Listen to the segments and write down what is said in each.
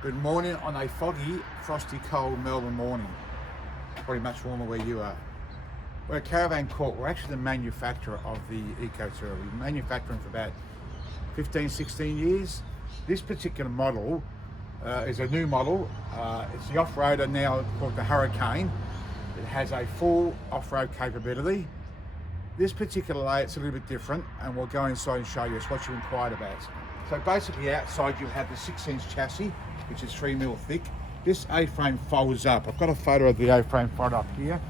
Good morning on a foggy, frosty, cold Melbourne morning. Probably much warmer where you are. We're a Caravan Corp. We're actually the manufacturer of the Eco Tour. We've been manufacturing for about 15, 16 years. This particular model is a new model. It's the off-roader now called the Hurricane. It has a full off-road capability. This particular layout's a little bit different, and we'll go inside and show you. It's what you inquired about. So basically outside you have the 6-inch chassis, which is 3mm thick. This A-frame folds up. I've got a photo of the A-frame fold up here,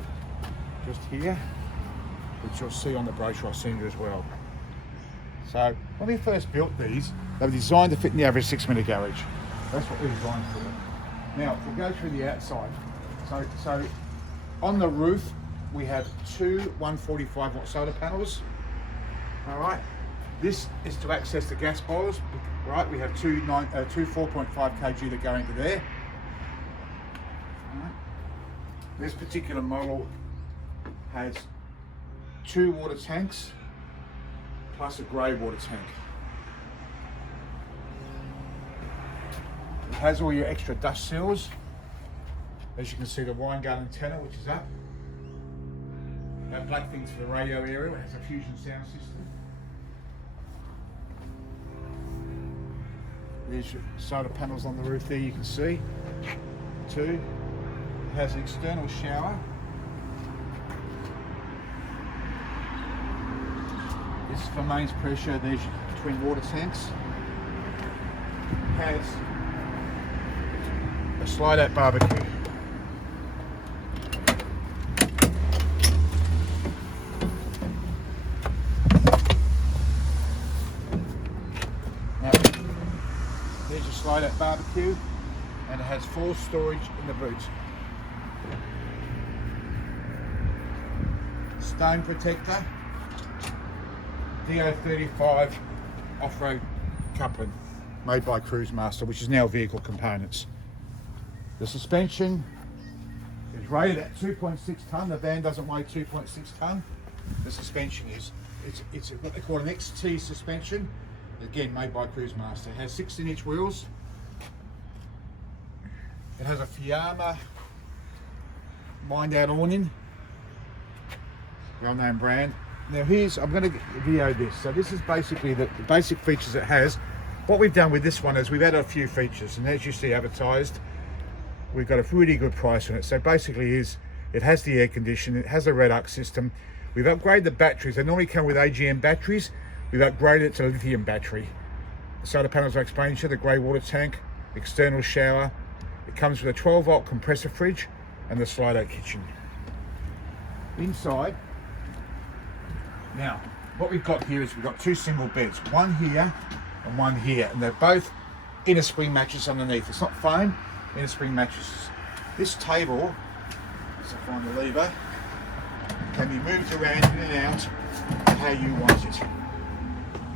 just here, which you'll see on the brochure I'll send you as well. So when we first built these, they were designed to fit in the average 6-minute garage. That's what we're designed for. Now, if we go through the outside, so on the roof, we have two 145-watt solar panels. All right. This is to access the gas boilers, right? We have two 4.5 kg that go into there. Right. This particular model has two water tanks plus a grey water tank. It has all your extra dust seals. As you can see, the wine guard antenna, which is up. That black thing's for the radio area. It has a fusion sound system. There's your solar panels on the roof there, you can see. Two. It has an external shower. This is for mains pressure. There's your twin water tanks. It has a slide-out barbecue. There's your slide-out barbecue, and it has full storage in the boot. Stone protector, DO35 off-road coupling, made by Cruise Master, which is now Vehicle Components. The suspension is rated at 2.6 tonne. The van doesn't weigh 2.6 tonne. The suspension is, it's what they call an XT suspension. Again, made by Cruise Master. It has 16-inch wheels. It has a Fiamma wind-out awning, well-known brand. Now I'm going to video this. So this is basically the basic features it has. What we've done with this one is we've added a few features, and as you see advertised, we've got a really good price on it. So basically it has the air conditioning, it has a Redux system. We've upgraded the batteries. They normally come with AGM batteries. We've upgraded it to a lithium battery. The solar panels I explained to you, the grey water tank, external shower. It comes with a 12-volt compressor fridge and the slide-out kitchen. Inside, now, what we've got here is we've got two single beds, one here and one here, and they're both inner spring mattress underneath. It's not foam, inner spring mattresses. This table, so find the lever, can be moved around in and out how you want it.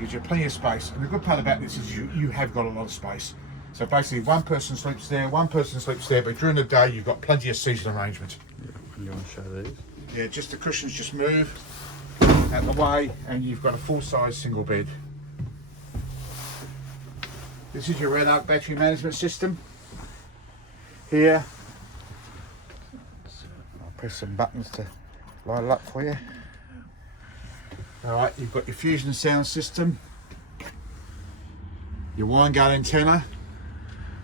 Gives you plenty of space, and the good part about this is you have got a lot of space. So basically one person sleeps there, one person sleeps there, but during the day you've got plenty of seating arrangement. Yeah, you want to show these? Yeah, just the cushions just move out the way, and you've got a full-size single bed. This is your Redux battery management system. Here, I'll press some buttons to light it up for you. Alright, you've got your fusion sound system, your wine guard antenna.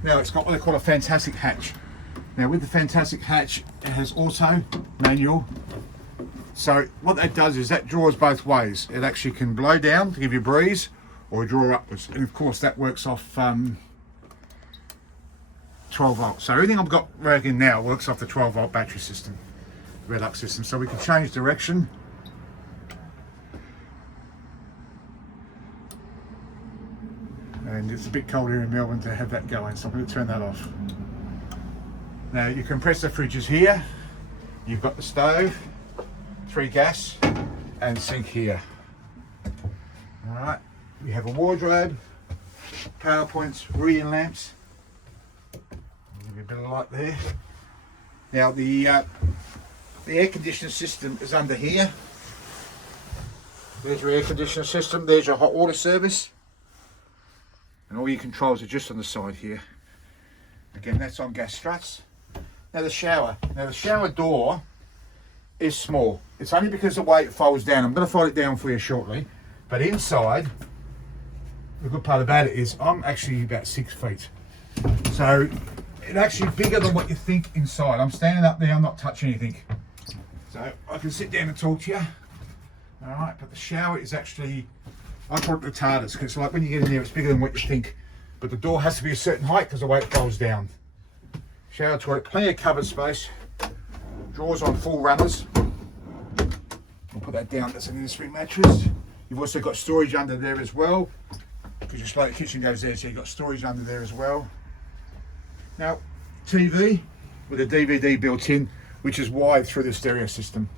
Now it's got what they call a fantastic hatch. Now with the fantastic hatch, it has auto, manual. So what that does is that draws both ways. It actually can blow down to give you a breeze, or draw upwards. And of course that works off 12 volts. So everything I've got working now works off the 12 volt battery system, Redux system. So we can change direction. And it's a bit cold here in Melbourne to have that going, so I'm going to turn that off. Now your compressor fridge is here. You've got the stove, 3 gas, and sink here. All right, we have a wardrobe, power points, reading lamps. I'll give you a bit of light there. Now the air conditioning system is under here. There's your air conditioning system. There's your hot water service. And all your controls are just on the side here. Again, that's on gas struts. Now the shower. Now the shower door is small. It's only because of the way it folds down. I'm going to fold it down for you shortly. But inside, the good part about it is I'm actually about 6 feet. So it's actually bigger than what you think inside. I'm standing up there, I'm not touching anything. So I can sit down and talk to you. All right, but the shower is actually, I call it the TARDIS, because like when you get in there, it's bigger than what you think. But the door has to be a certain height because of the way it folds down. Shower toilet, plenty of cupboard space. Drawers on full runners. We'll put that down, that's an industry mattress. You've also got storage under there as well, because your slate kitchen goes there, so you've got storage under there as well. Now, TV with a DVD built in, which is wired through the stereo system.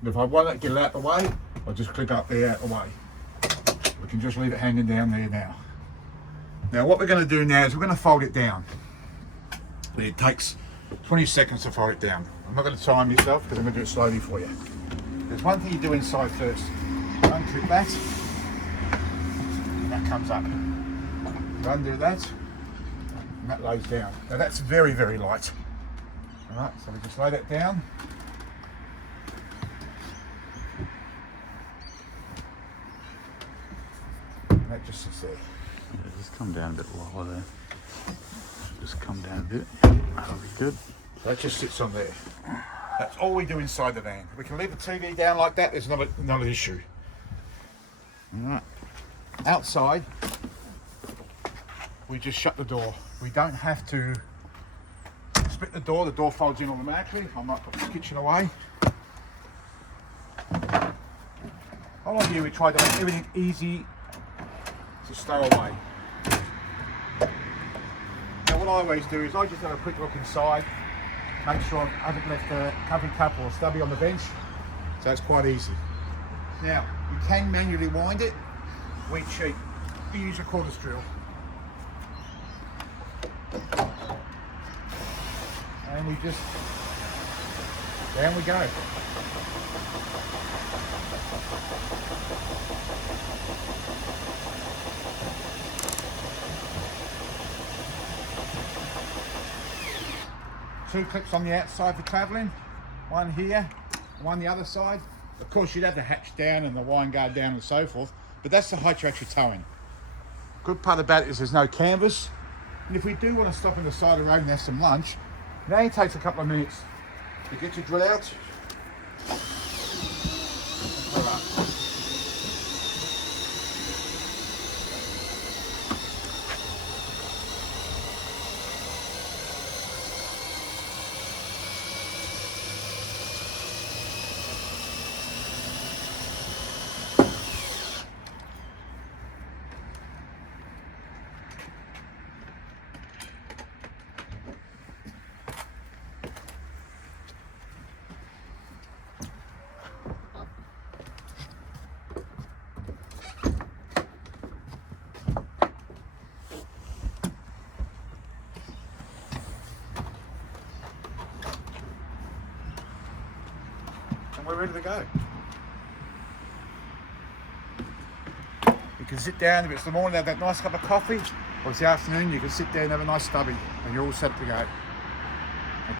And if I want to get it out the way, I'll just click up there out the way. We can just leave it hanging down there now. Now what we're going to do now is we're going to fold it down. It takes 20 seconds to fold it down. I'm not going to time yourself because I'm going to do it slowly for you. There's one thing you do inside first. Unclip that, and that comes up. You undo that, and that lays down. Now that's very, very light. All right, so we just lay that down. And that just sits there. Yeah, just come down a bit lower there. Just come down a bit. That'll be good. So that just sits on there. That's all we do inside the van. We can leave the TV down like that, there's not an issue. All right. Outside, we just shut the door. We don't have to split the door folds in automatically. I might put the kitchen away. All of you, we try to make everything easy to stow away. Now what I always do is I just have a quick look inside, make sure I haven't left a coffee cup or a stubby on the bench, so it's quite easy. Now, you can manually wind it, we cheat. You use a quarter drill. And we just, down we go. Two clips on the outside for travelling, one here, one the other side. Of course you'd have the hatch down and the wine guard down and so forth, but that's the height you're actually towing. Good part about it is there's no canvas, and if we do want to stop on the side of the road and have some lunch, it only takes a couple of minutes to get your drill out. We're ready to go. You can sit down, if it's the morning, have that nice cup of coffee, or it's the afternoon, you can sit down and have a nice stubby, and you're all set to go.